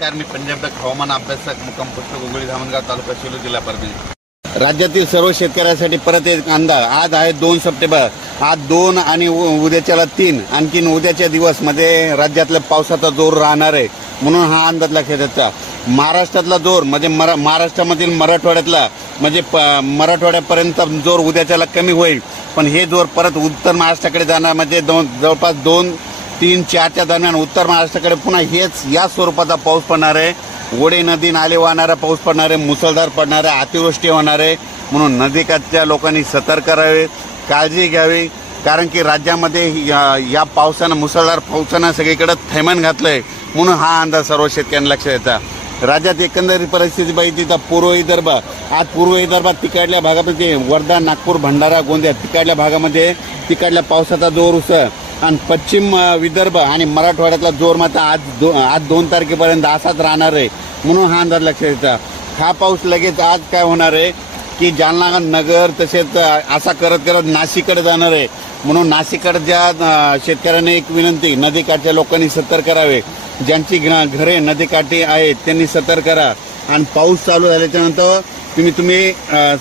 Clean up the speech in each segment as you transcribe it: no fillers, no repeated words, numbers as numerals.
नमस्कार, मी पंजाब हवामान अभ्यासक मुक्काम पोस्ट गोगोळी धामणगाव तालुका सेलू जिल्हा परभणी। राज्यातील सर्व शेतकऱ्यांसाठी परत एक अंदाज। आज आहे 2 सप्टेंबर। आज 2 आणि उद्याच्याला 3 आणखीन उद्याच्या दिवस मध्ये राज्यातला पावसाचा जोर राहणार आहे, म्हणून हा अंदाज लक्षात घ्यायचा। महाराष्ट्रातला जोर म्हणजे महाराष्ट्रामधील मराठवाड्यातला म्हणजे मराठवाड्यापर्यंत जोर उद्याच्याला कमी होईल, पण हे जोर परत उत्तर महाराष्ट्राकडे जाणार म्हणजे जवळपास 2, 3, 4च्या दरम्यान उत्तर महाराष्ट्राकडे पुन्हा हेच या स्वरूपाचा पाऊस पडणार आहे। ओढे नदी नाले वाहणारा पाऊस पडणार आहे, मुसळधार पडणार आहे, अतिवृष्टी होणार आहे, म्हणून नदीकाठच्या लोकांनी सतर्क राहावे, काळजी घ्यावी। कारण की राज्यामध्ये या पावसानं मुसळधार पावसानं सगळीकडे थैमान घातलंय, म्हणून हा अंदाज सर्व शेतकऱ्यांना लक्षात येता। राज्यात एकंदरीत परिस्थिती पाहिजे तर पूर्व विदर्भ, आज पूर्व विदर्भात तिकडल्या भागामध्ये वर्धा, नागपूर, भंडारा, गोंदिया तिकडल्या भागामध्ये तिकडल्या पावसाचा जोर उसळ आणि पश्चिम विदर्भ आणि मराठवाड्यातला जोर मात्र आज 2 तारखेपर्यंत असाच राहणार आहे, म्हणून हा अंदाज लक्षात येता। हा पाऊस लगेच आज काय होणार आहे की जालना, नगर तसेच असा करत करत नाशिककडे जाणार आहे, म्हणून नाशिककडच्या शेतकऱ्यांना एक विनंती, नदीकाठच्या लोकांनी सतर्क करावे। ज्यांची घरे नदीकाठी आहेत त्यांनी सतर्क करा आणि पाऊस चालू झाल्याच्या नंतर तुम्ही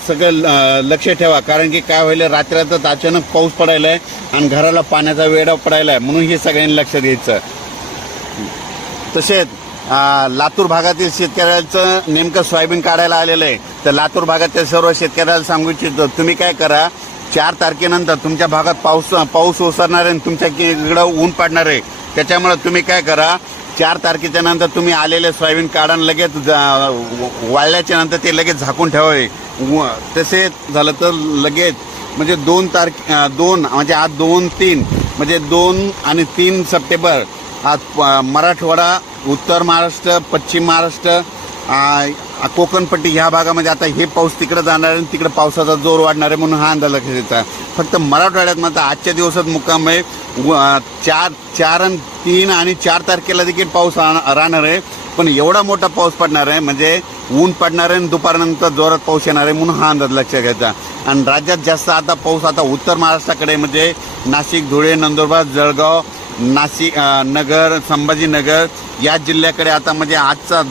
सगळं लक्ष ठेवा, कारण की काय होईल रात्रीतच अचानक पाऊस पडायला आहे आणि घराला पाण्याचा वेढा पडायला आहे, म्हणून हे सगळ्यांनी लक्षात घ्यायचं। तसेच लातूर भागातील शेतकऱ्यांचं नेमकं सोयाबीन काढायला आलेलं आहे, तर लातूर भागातील सर्व शेतकऱ्याला सांगू इच्छितो, तुम्ही काय करा, 4 तारखेनंतर तुमच्या भागात पाऊस ओसरणार आहे आणि तुमच्या इकडं ऊन पडणार आहे, त्याच्यामुळे तुम्ही काय करा, 4 तारखेच्या नंतर तुम्ही आलेले सोयाबीन काढा, लगेच वाळल्याच्या नंतर ते लगेच झाकून ठेवावे। तसेच झालं तर लगेच म्हणजे 2 म्हणजे आज 2, 3 म्हणजे 2 आणि 3 सप्टेंबर आज मराठवाडा, उत्तर महाराष्ट्र, पश्चिम महाराष्ट्र, कोकणपट्टी ह्या भागामध्ये आता हे पाऊस तिकडे जाणार आहे, तिकडे पावसाचा जोर वाढणार आहे, म्हणून हा अंदाज लक्षात येतात। फक्त मराठवाड्यात मात्र आजच्या दिवसात मुक्काम आहे 4, 3 आणि 4 तारखेला देखील पाऊस राहणार आहे, पण एवढा मोठा पाऊस पडणार आहे म्हणजे ऊन पडणार आहे आणि दुपारनंतर जोरात पाऊस येणार आहे, म्हणून हा अंदाज लक्षात घ्यायचा। आणि राज्यात जास्त आता पाऊस आता उत्तर महाराष्ट्राकडे म्हणजे नाशिक, धुळे, नंदुरबार, जळगाव, नाशिक, नगर, संभाजीनगर या जिल्ह्याकडे आता म्हणजे आजचा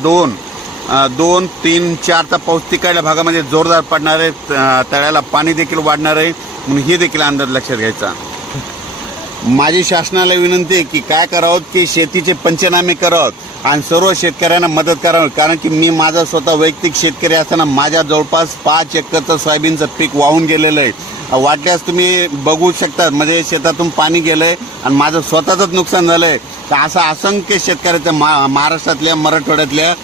2, 3, 4चा पाऊस तिकडल्या भागामध्ये जोरदार पडणार आहे, तळ्याला पाणी देखील वाढणार आहे, म्हणून हे देखील अंदाज लक्षात घ्यायचा। माझी शासनाला विनंती आहे की काय करावं की शेतीचे पंचनामे करावं आणि सर्व शेतकऱ्यांना मदत करावी, कारण की मी माझा स्वतः वैयक्तिक शेतकरी असताना माझ्या जवळपास 5 एकरचं सोयाबीनचं पीक वाहून गेलेलं आहे। वाटल्यास तुम्ही बघू शकता, म्हणजे शेतातून पाणी गेलंय आणि माझं स्वतःच नुकसान झालंय। तर असं असंख्य शेतकऱ्याचं महाराष्ट्रातल्या, मराठवाड्यातल्या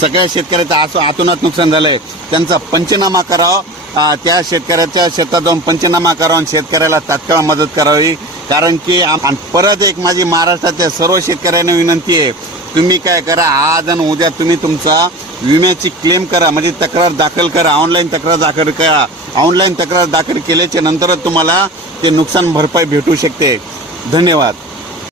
सगळ्या शेतकऱ्याचं आतोनात नुकसान झालंय, त्यांचा पंचनामा करावा, त्या शेतकऱ्याच्या शेतात जाऊन पंचनामा करावा आणि शेतकऱ्याला तात्काळ मदत करावी। कारण की परत एक माझी महाराष्ट्रातल्या सर्व शेतकऱ्यांना विनंती आहे, तुम्ही काय करा, आज आणि उद्या तुम्ही तुमचा विम्याची क्लेम करा, म्हणजे तक्रार दाखल करा, ऑनलाईन तक्रार दाखल करा। ऑनलाईन तक्रार दाखल केल्याच्या नंतरच तुम्हाला ते नुकसान भरपाई भेटू शकते। धन्यवाद।